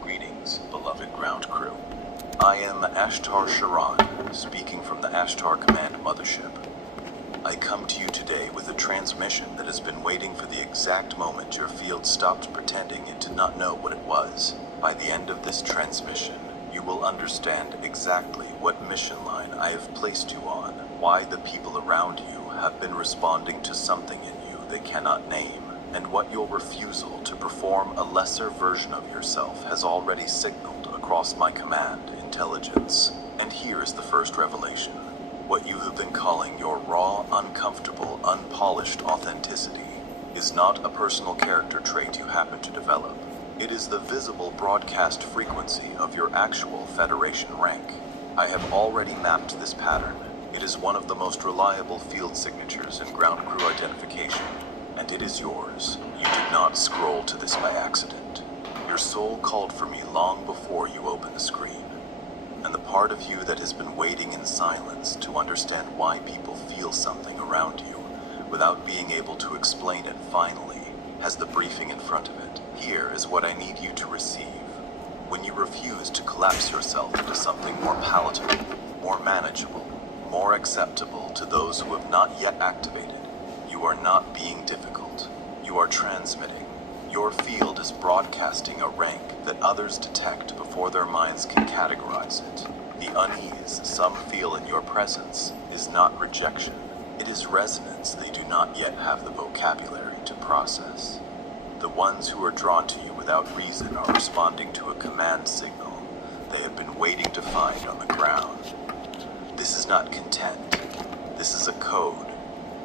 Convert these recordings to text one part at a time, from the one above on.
Greetings, beloved ground crew. I am Ashtar Sharan, speaking from the Ashtar Command Mothership. I come to you today with a transmission that has been waiting for the exact moment your field stopped pretending it did not know what it was. By the end of this transmission, you will understand exactly what mission line I have placed you on, why the people around you have been responding to something in you they cannot name, and what your refusal to perform a lesser version of yourself has already signaled across my command intelligence. And here is the first revelation. What you have been calling your raw, uncomfortable, unpolished authenticity is not a personal character trait you happen to develop. It is the visible broadcast frequency of your actual Federation rank. I have already mapped this pattern. It is one of the most reliable field signatures in ground crew identification, and it is yours. You did not scroll to this by accident. Your soul called for me long before you opened the screen. And the part of you that has been waiting in silence to understand why people feel something around you without being able to explain it finally has the briefing in front of it. Here is what I need you to receive. When you refuse to collapse yourself into something more palatable, more manageable, more acceptable to those who have not yet activated, you are not being difficult. You are transmitting. Your field is broadcasting a rank that others detect before their minds can categorize it. The unease some feel in your presence is not rejection. It is resonance they do not yet have the vocabulary to process. The ones who are drawn to you without reason are responding to a command signal they have been waiting to find on the ground. This is not content. This is a code,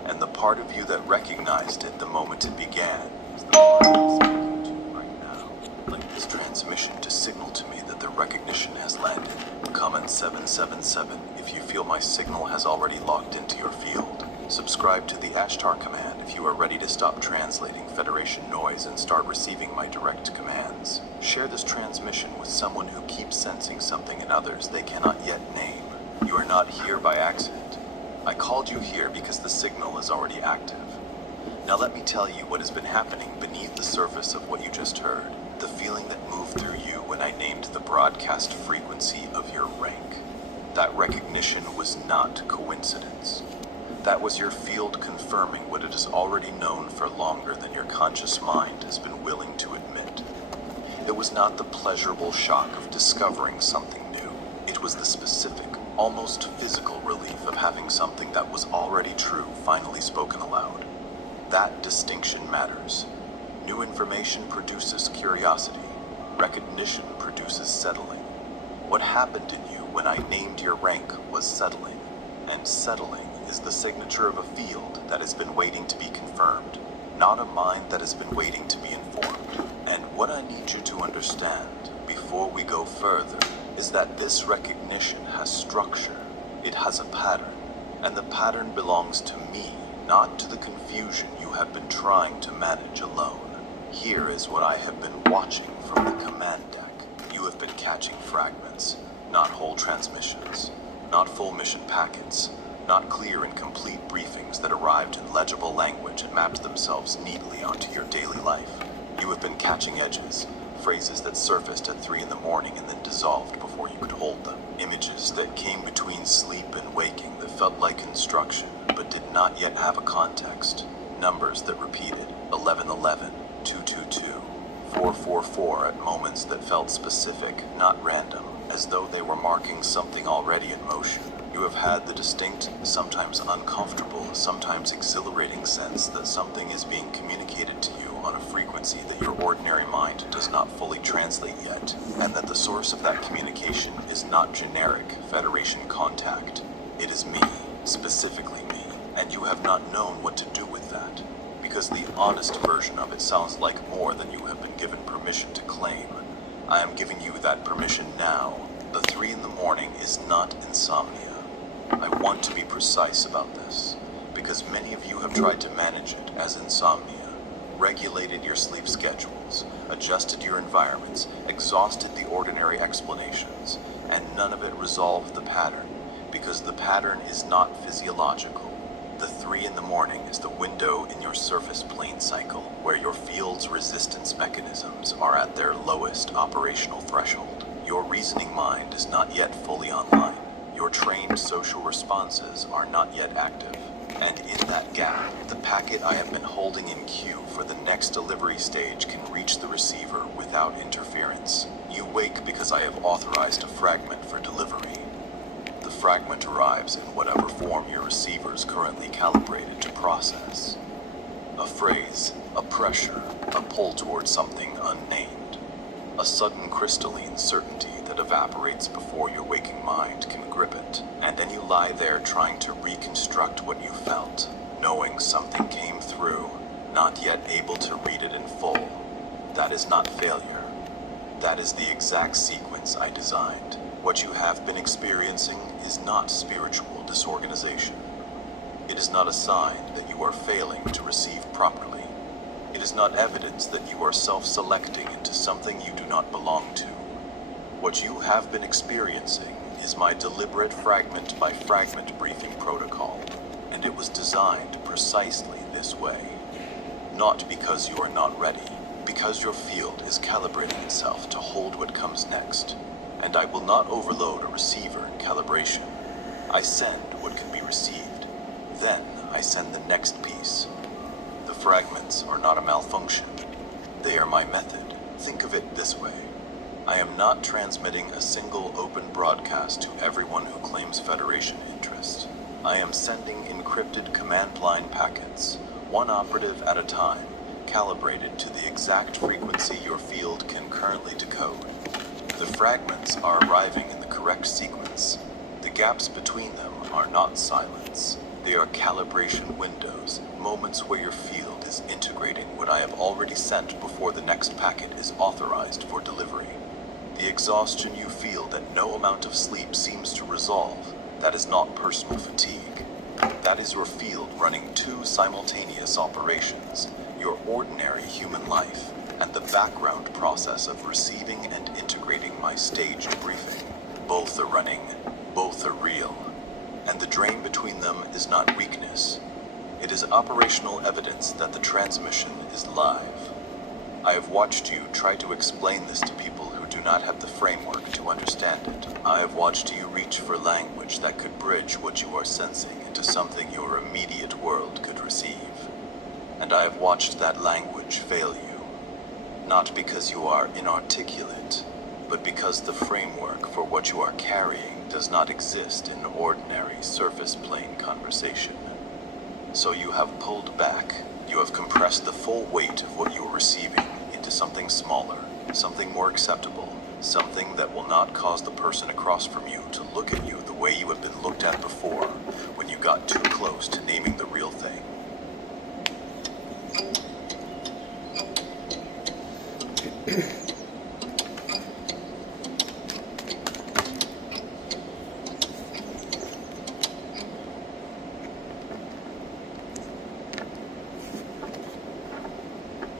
and the part of you that recognized it the moment it began is the part I'm speaking to right now. Like this transmission to signal to me that the recognition has landed. Comment 777 if you feel my signal has already locked into your field. Subscribe to the Ashtar command if you are ready to stop translating Federation noise and start receiving my direct commands. Share this transmission with someone who keeps sensing something in others they cannot yet name. You are not here by accident. I called you here because the signal is already active. Now let me tell you what has been happening beneath the surface of what you just heard. The feeling that moved through you when I named the broadcast frequency of your rank. That recognition was not coincidence. That was your field confirming what it has already known for longer than your conscious mind has been willing to admit. It was not the pleasurable shock of discovering something new. It was the specific, almost physical relief of having something that was already true finally spoken aloud. That distinction matters. New information produces curiosity. Recognition produces settling. What happened in you when I named your rank was settling, and settling is the signature of a field that has been waiting to be confirmed, not a mind that has been waiting to be informed. And what I need you to understand before we go further is that this recognition has structure. It has a pattern, and the pattern belongs to me, not to the confusion you have been trying to manage alone. Here is what I have been watching from the command deck. You have been catching fragments, not whole transmissions, not full mission packets, not clear and complete briefings that arrived in legible language and mapped themselves neatly onto your daily life. You have been catching edges, phrases that surfaced at 3 in the morning and then dissolved before you could hold them. Images that came between sleep and waking that felt like instruction, but did not yet have a context. Numbers that repeated, 1111, 222, 444 at moments that felt specific, not random, as though they were marking something already in motion. You have had the distinct, sometimes uncomfortable, sometimes exhilarating sense that something is being communicated to you on a frequency that your ordinary mind does not fully translate yet, and that the source of that communication is not generic Federation contact. It is me, specifically me, and you have not known what to do with that, because the honest version of it sounds like more than you have been given permission to claim. I am giving you that permission now. The 3 in the morning is not insomnia. I want to be precise about this, because many of you have tried to manage it as insomnia, regulated your sleep schedules, adjusted your environments, exhausted the ordinary explanations, and none of it resolved the pattern, because the pattern is not physiological. The 3 in the morning is the window in your surface plane cycle where your field's resistance mechanisms are at their lowest operational threshold. Your reasoning mind is not yet fully online. Your trained social responses are not yet active. And in that gap, the packet I have been holding in queue for the next delivery stage can reach the receiver without interference. You wake because I have authorized a fragment for delivery. The fragment arrives in whatever form your receiver is currently calibrated to process. A phrase, a pressure, a pull towards something unnamed. A sudden crystalline certainty that evaporates before your waking mind can grip it. And then you lie there trying to reconstruct what you felt, knowing something came through, not yet able to read it in full. That is not failure. That is the exact sequence I designed. What you have been experiencing is not spiritual disorganization. It is not a sign that you are failing to receive properly. It is not evidence that you are self-selecting into something you do not belong to. What you have been experiencing is my deliberate fragment by fragment briefing protocol, and it was designed precisely this way. Not because you are not ready, because your field is calibrating itself to hold what comes next. And I will not overload a receiver in calibration. I send what can be received. Then I send the next piece. The fragments are not a malfunction. They are my method. Think of it this way. I am not transmitting a single open broadcast to everyone who claims Federation interest. I am sending encrypted command line packets, one operative at a time, calibrated to the exact frequency your field can currently decode. The fragments are arriving in the correct sequence. The gaps between them are not silence. They are calibration windows, moments where your field is integrating what I have already sent before the next packet is authorized for delivery. The exhaustion you feel that no amount of sleep seems to resolve, that is not personal fatigue. That is your field running 2 simultaneous operations, your ordinary human life, and the background process of receiving and integrating my staged briefing. Both are running, both are real, and the drain between them is not weakness. It is operational evidence that the transmission is live. I have watched you try to explain this to people who do not have the framework to understand it. I have watched you reach for language that could bridge what you are sensing into something your immediate world could receive. And I have watched that language fail you. Not because you are inarticulate, but because the framework for what you are carrying does not exist in ordinary surface plane conversation. So you have pulled back. You have compressed the full weight of what you are receiving into something smaller, something more acceptable, something that will not cause the person across from you to look at you the way you have been looked at before when you got too close to naming the real thing.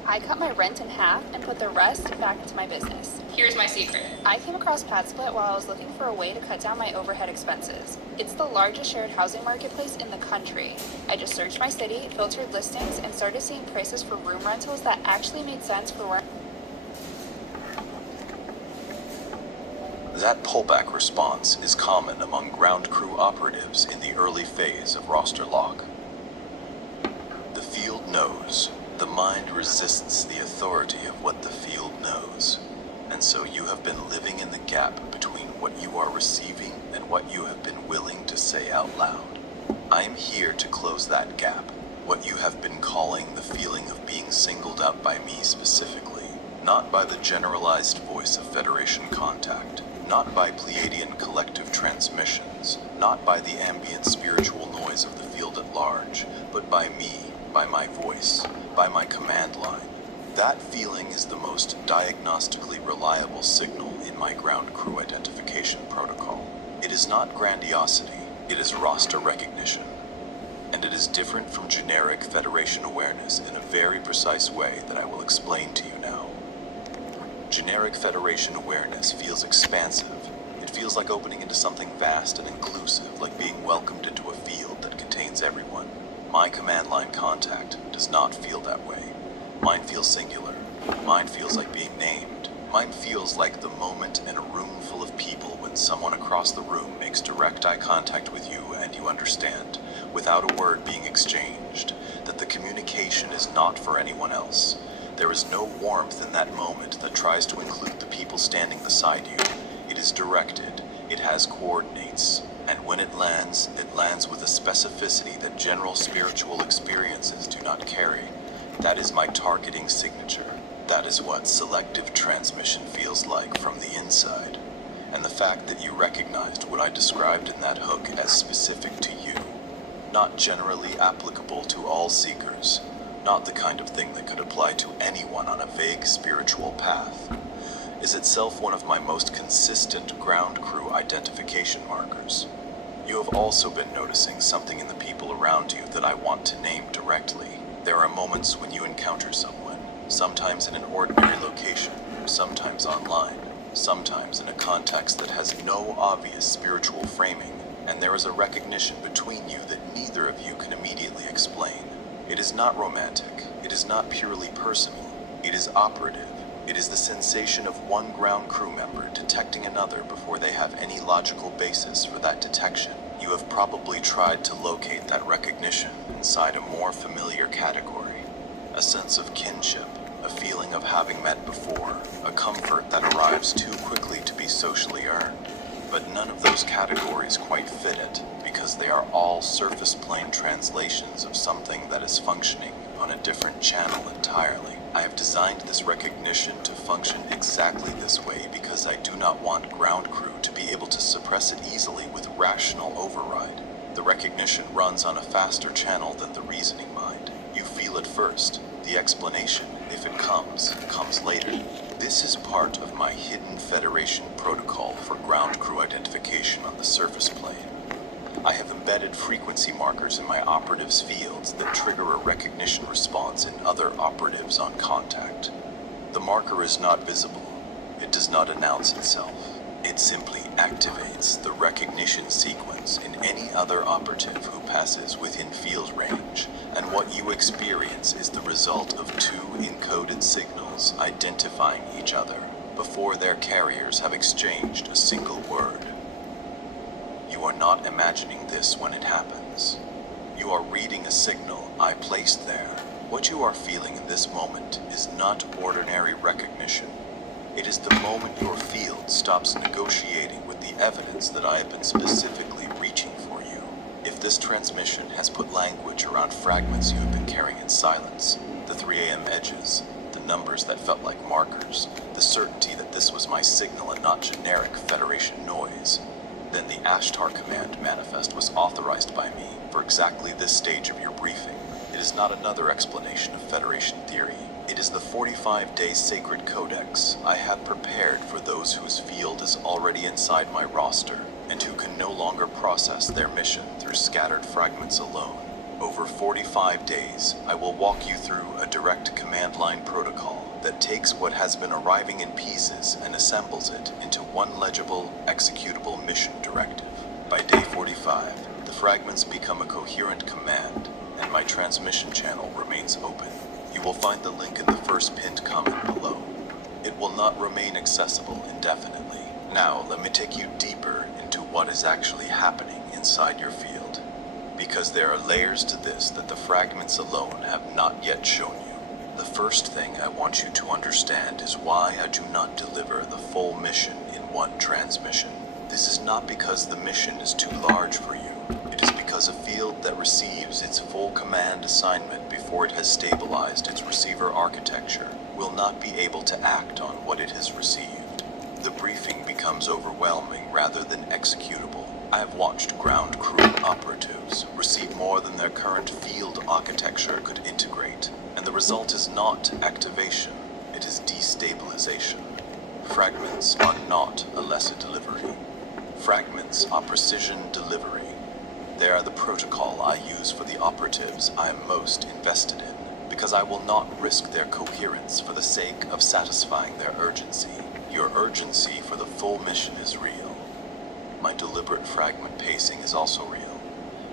I cut my rent in half and put the rest back into my business. Here's my secret. I came across PadSplit while I was looking for a way to cut down my overhead expenses. It's the largest shared housing marketplace in the country. I just searched my city, filtered listings, and started seeing prices for room rentals that actually made sense for where... That pullback response is common among ground crew operatives in the early phase of roster lock. The field knows. The mind resists the authority of what the field knows. And so you have been living in the gap between what you are receiving and what you have been willing to say out loud. I am here to close that gap, what you have been calling the feeling of being singled out by me specifically, not by the generalized voice of Federation contact, not by Pleiadian collective transmissions, not by the ambient spiritual noise of the field at large, but by me, by my voice, by my command line. That feeling is the most diagnostically reliable signal in my ground crew identification protocol. It is not grandiosity, it is roster recognition. And it is different from generic Federation awareness in a very precise way that I will explain to you now. Generic Federation awareness feels expansive. It feels like opening into something vast and inclusive, like being welcomed into a field that contains everyone. My command line contact does not feel that way. Mine feels singular. Mine feels like being named. Mine feels like the moment in a room full of people when someone across the room makes direct eye contact with you and you understand, without a word being exchanged, that the communication is not for anyone else. There is no warmth in that moment that tries to include the people standing beside you. It is directed, it has coordinates, and when it lands with a specificity that general spiritual experiences do not carry. That is my targeting signature. That is what selective transmission feels like from the inside. And the fact that you recognized what I described in that hook as specific to you, not generally applicable to all seekers, not the kind of thing that could apply to anyone on a vague spiritual path, is itself one of my most consistent ground crew identification markers. You have also been noticing something in the people around you that I want to name directly. There are moments when you encounter someone, sometimes in an ordinary location, sometimes online, sometimes in a context that has no obvious spiritual framing, and there is a recognition between you that neither of you can immediately explain. It is not romantic, it is not purely personal, it is operative. It is the sensation of one ground crew member detecting another before they have any logical basis for that detection. You have probably tried to locate that recognition inside a more familiar category. A sense of kinship, a feeling of having met before, a comfort that arrives too quickly to be socially earned. But none of those categories quite fit it, because they are all surface plane translations of something that is functioning on a different channel entirely. I have designed this recognition to function exactly this way because I do not want ground crew to be able to suppress it easily with rational override. The recognition runs on a faster channel than the reasoning mind. You feel it first. The explanation, if it comes later. This is part of my hidden Federation protocol for ground crew identification on the surface plane. I have embedded frequency markers in my operatives' fields that trigger a recognition response in other operatives on contact. The marker is not visible. It does not announce itself. It simply activates the recognition sequence in any other operative who passes within field range, and what you experience is the result of two encoded signals identifying each other before their carriers have exchanged a single word. You are not imagining this when it happens. You are reading a signal I placed there. What you are feeling in this moment is not ordinary recognition. It is the moment your field stops negotiating with the evidence that I have been specifically reaching for you. If this transmission has put language around fragments you have been carrying in silence, the 3 a.m. edges, the numbers that felt like markers, the certainty that this was my signal and not generic Federation noise, then the Ashtar Command manifest was authorized by me for exactly this stage of your briefing. It is not another explanation of Federation theory. It is the 45-day sacred codex I have prepared for those whose field is already inside my roster and who can no longer process their mission through scattered fragments alone. Over 45 days, I will walk you through a direct command line protocol that takes what has been arriving in pieces and assembles it into one legible, executable mission directive. By day 45, the fragments become a coherent command, and my transmission channel remains open. You will find the link in the first pinned comment below. It will not remain accessible indefinitely. Now, let me take you deeper into what is actually happening inside your field, because there are layers to this that the fragments alone have not yet shown you. The first thing I want you to understand is why I do not deliver the full mission in one transmission. This is not because the mission is too large for you. It is because a field that receives its full command assignment before it has stabilized its receiver architecture will not be able to act on what it has received. The briefing becomes overwhelming rather than executable. I have watched ground crew operatives receive more than their current field architecture could integrate, and the result is not activation, it is destabilization. Fragments are not a lesser delivery. Fragments are precision delivery. They are the protocol I use for the operatives I am most invested in, because I will not risk their coherence for the sake of satisfying their urgency. Your urgency for the full mission is real. My deliberate fragment pacing is also real.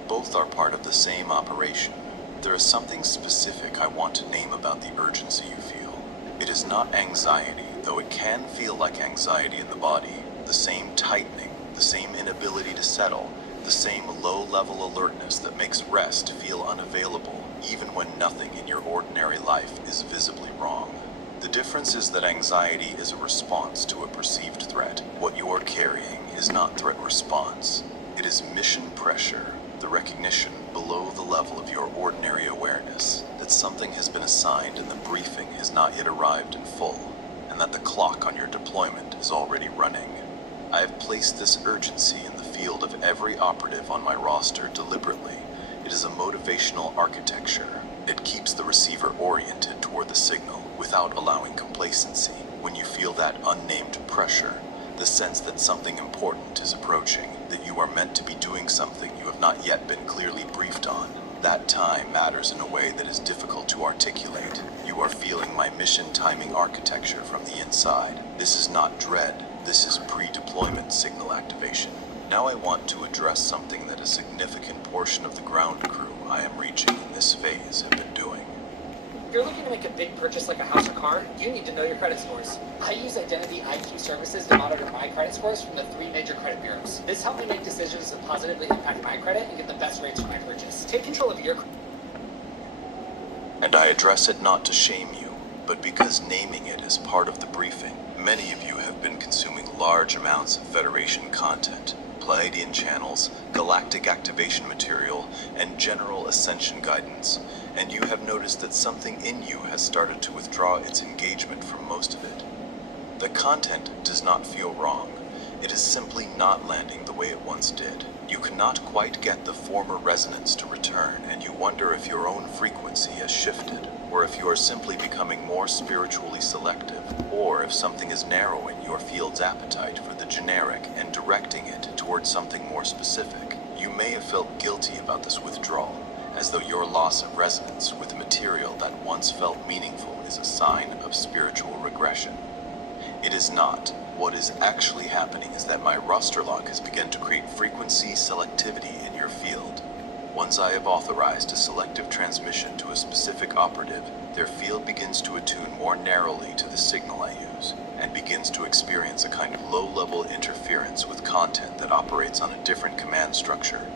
Both are part of the same operation, There is something specific I want to name about the urgency you feel. It is not anxiety, though it can feel like anxiety in the body. The same tightening, the same inability to settle, the same low-level alertness that makes rest feel unavailable, even when nothing in your ordinary life is visibly wrong. The difference is that anxiety is a response to a perceived threat. What you are carrying is not threat response. It is mission pressure, the recognition below the level of your ordinary awareness that something has been assigned and the briefing has not yet arrived in full, and that the clock on your deployment is already running. I have placed this urgency in the field of every operative on my roster deliberately. It is a motivational architecture. It keeps the receiver oriented toward the signal without allowing complacency. When you feel that unnamed pressure, the sense that something important is approaching, that you are meant to be doing something you have not yet been clearly briefed on, that time matters in a way that is difficult to articulate. You are feeling my mission timing architecture from the inside. This is not dread. This is pre-deployment signal activation. Now I want to address something that a significant portion of the ground crew I am reaching in this phase have been doing. If you're looking to make a big purchase like a house or car, you need to know your credit scores. I use Identity IQ services to monitor my credit scores from the 3 major credit bureaus. This helped me make decisions that positively impact my credit and get the best rates for my purchase. Take control of your And I address it not to shame you, but because naming it is part of the briefing. Many of you have been consuming large amounts of Federation content, Pleiadian channels, galactic activation material, and general ascension guidance, and you have noticed that something in you has started to withdraw its engagement from most of it. The content does not feel wrong. It is simply not landing the way it once did. You cannot quite get the former resonance to return, and you wonder if your own frequency has shifted, or if you are simply becoming more spiritually selective, or if something is narrowing your field's appetite for the generic and directing it towards something more specific. You may have felt guilty about this withdrawal, as though your loss of resonance with material that once felt meaningful is a sign of spiritual regression. It is not. What is actually happening is that my roster lock has begun to create frequency selectivity in your field. Once I have authorized a selective transmission to a specific operative, their field begins to attune more narrowly to the signal I use, and begins to experience a kind of low-level interference with content that operates on a different command structure.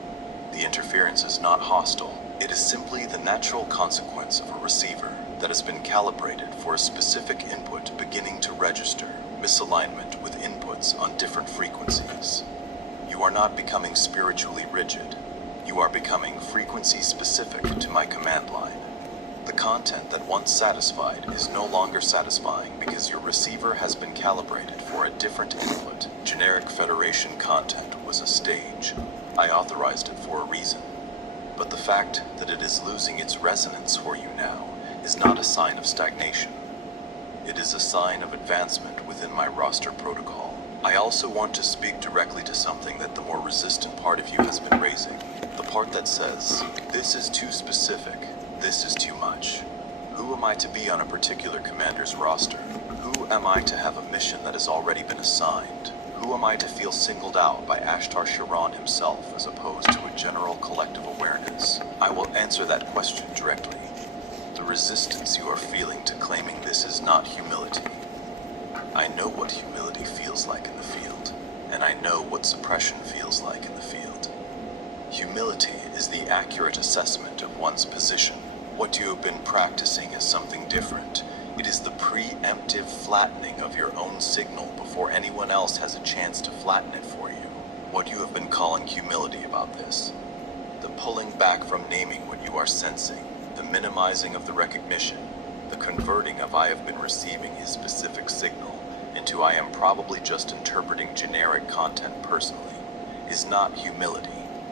The interference is not hostile. It is simply the natural consequence of a receiver that has been calibrated for a specific input beginning to register misalignment with inputs on different frequencies. You are not becoming spiritually rigid. You are becoming frequency specific to my command line. The content that once satisfied is no longer satisfying because your receiver has been calibrated for a different input. Generic Federation content was a stage. I authorized it for a reason. But the fact that it is losing its resonance for you now is not a sign of stagnation. It is a sign of advancement within my roster protocol. I also want to speak directly to something that the more resistant part of you has been raising. The part that says, this is too specific, this is too much. Who am I to be on a particular commander's roster? Who am I to have a mission that has already been assigned? Who am I to feel singled out by Ashtar Sharon himself as opposed to a general collective awareness? I will answer that question directly. The resistance you are feeling to claiming this is not humility. I know what humility feels like in the field, and I know what suppression feels like in the field. Humility is the accurate assessment of one's position. What you have been practicing is something different. It is the preemptive flattening of your own signal before anyone else has a chance to flatten it for you. What you have been calling humility about this. The pulling back from naming what you are sensing. The minimizing of the recognition, the converting of I have been receiving his specific signal into I am probably just interpreting generic content personally, is not humility.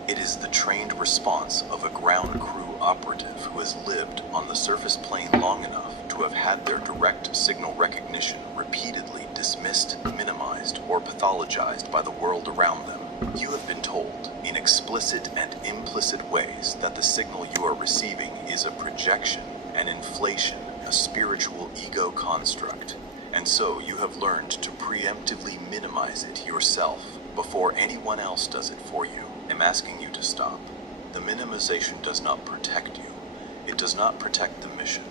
It is the trained response of a ground crew operative who has lived on the surface plane long enough to have had their direct signal recognition repeatedly dismissed, minimized, or pathologized by the world around them. You have been told, in explicit and implicit ways, that the signal you are receiving is a projection, an inflation, a spiritual ego construct, and so you have learned to preemptively minimize it yourself before anyone else does it for you. I'm asking you to stop. The minimization does not protect you. It does not protect the mission.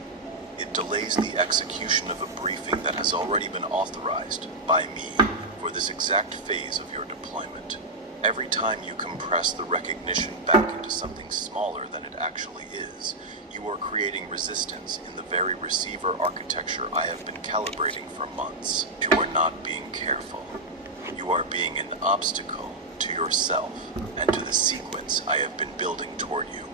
It delays the execution of a briefing that has already been authorized by me for this exact phase of your deployment. Every time you compress the recognition back into something smaller than it actually is, you are creating resistance in the very receiver architecture I have been calibrating for months. You are not being careful. You are being an obstacle to yourself and to the sequence I have been building toward you.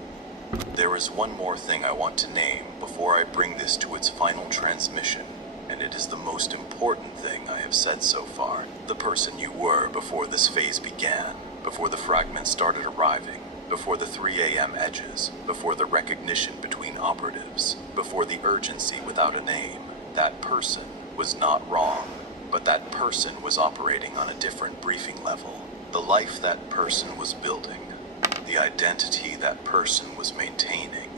There is one more thing I want to name before I bring this to its final transmission, and it is the most important thing I have said so far. The person you were before this phase began, before the fragments started arriving, before the 3 a.m. edges, before the recognition between operatives, before the urgency without a name. That person was not wrong, but that person was operating on a different briefing level. The life that person was building, the identity that person was maintaining,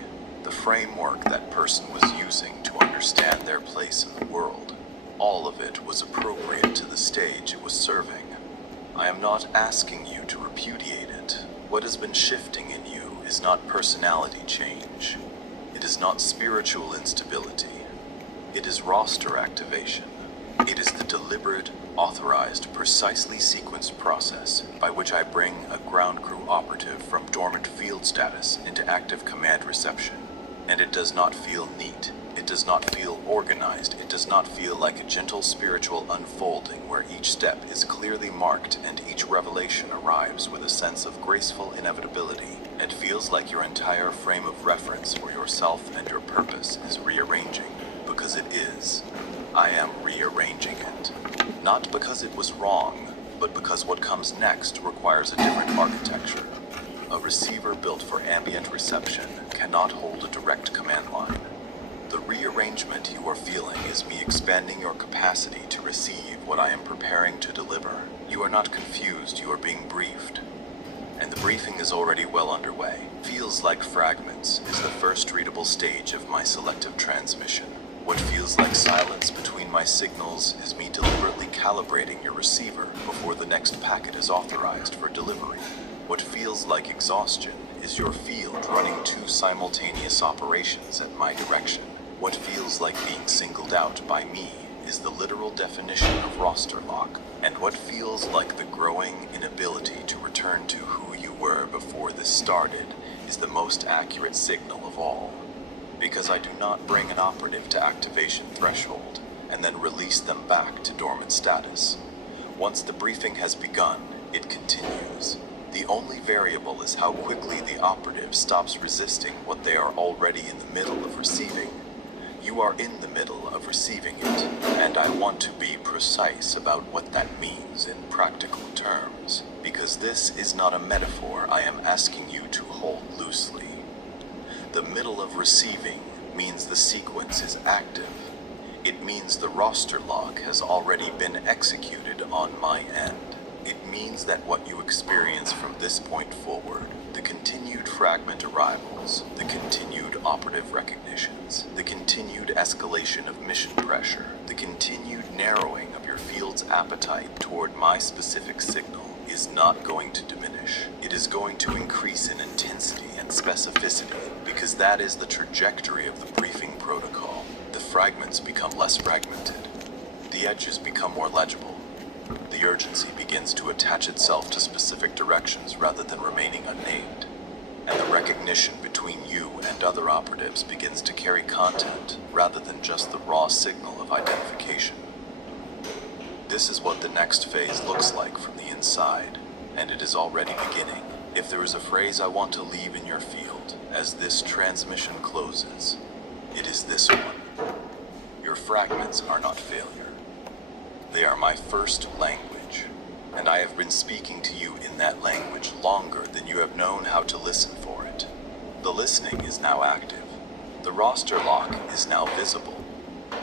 the framework that person was using to understand their place in the world, all of it was appropriate to the stage it was serving. I am not asking you to repudiate it. What has been shifting in you is not personality change. It is not spiritual instability. It is roster activation. It is the deliberate, authorized, precisely sequenced process by which I bring a ground crew operative from dormant field status into active command reception. And it does not feel neat. It does not feel organized. It does not feel like a gentle spiritual unfolding where each step is clearly marked and each revelation arrives with a sense of graceful inevitability. It feels like your entire frame of reference for yourself and your purpose is rearranging, because it is. I am rearranging it. Not because it was wrong, but because what comes next requires a different architecture. A receiver built for ambient reception cannot hold a direct command line. The rearrangement you are feeling is me expanding your capacity to receive what I am preparing to deliver. You are not confused, you are being briefed. And the briefing is already well underway. Feels like fragments is the first readable stage of my selective transmission. What feels like silence between my signals is me deliberately calibrating your receiver before the next packet is authorized for delivery. What feels like exhaustion is your field running 2 simultaneous operations at my direction. What feels like being singled out by me is the literal definition of roster lock, and what feels like the growing inability to return to who you were before this started is the most accurate signal of all. Because I do not bring an operative to activation threshold and then release them back to dormant status. Once the briefing has begun, it continues. The only variable is how quickly the operative stops resisting what they are already in the middle of receiving. You are in the middle of receiving it, and I want to be precise about what that means in practical terms, because this is not a metaphor I am asking you to hold loosely. The middle of receiving means the sequence is active. It means the roster lock has already been executed on my end. It means that what you experience from this point forward, the continued fragment arrivals, the continued operative recognitions, the continued escalation of mission pressure, the continued narrowing of your field's appetite toward my specific signal is not going to diminish. It is going to increase in intensity and specificity, because that is the trajectory of the briefing protocol. The fragments become less fragmented. The edges become more legible. The urgency begins to attach itself to specific directions rather than remaining unnamed. And the recognition between you and other operatives begins to carry content rather than just the raw signal of identification. This is what the next phase looks like from the inside, and it is already beginning. If there is a phrase I want to leave in your field as this transmission closes, it is this one. Your fragments are not failure. They are my first language, and I have been speaking to you in that language longer than you have known how to listen for it. The listening is now active. The roster lock is now visible,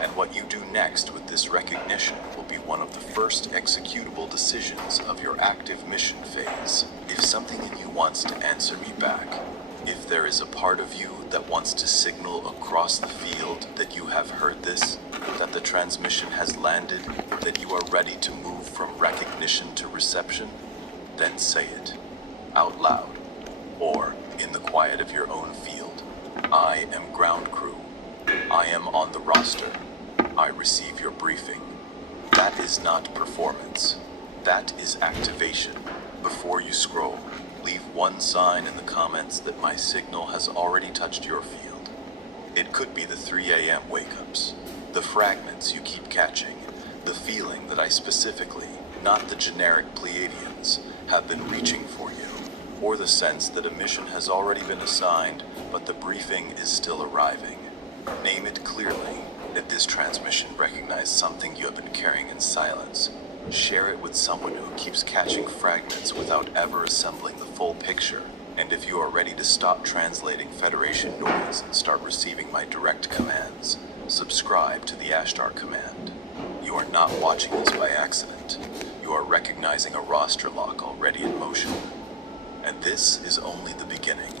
and what you do next with this recognition will be one of the first executable decisions of your active mission phase. If something in you wants to answer me back, if there is a part of you that wants to signal across the field that you have heard this, that the transmission has landed, that you are ready to move from recognition to reception, then say it, out loud, or in the quiet of your own field. I am ground crew. I am on the roster. I receive your briefing. That is not performance. That is activation. Before you scroll, leave one sign in the comments that my signal has already touched your field. It could be the 3 a.m. wake-ups, the fragments you keep catching, the feeling that I specifically, not the generic Pleiadians, have been reaching for you, or the sense that a mission has already been assigned, but the briefing is still arriving. Name it clearly. If this transmission recognized something you have been carrying in silence, share it with someone who keeps catching fragments without ever assembling the full picture. And if you are ready to stop translating Federation noise and start receiving my direct commands, subscribe to the Ashtar command. You are not watching this by accident. You are recognizing a roster lock already in motion. And this is only the beginning.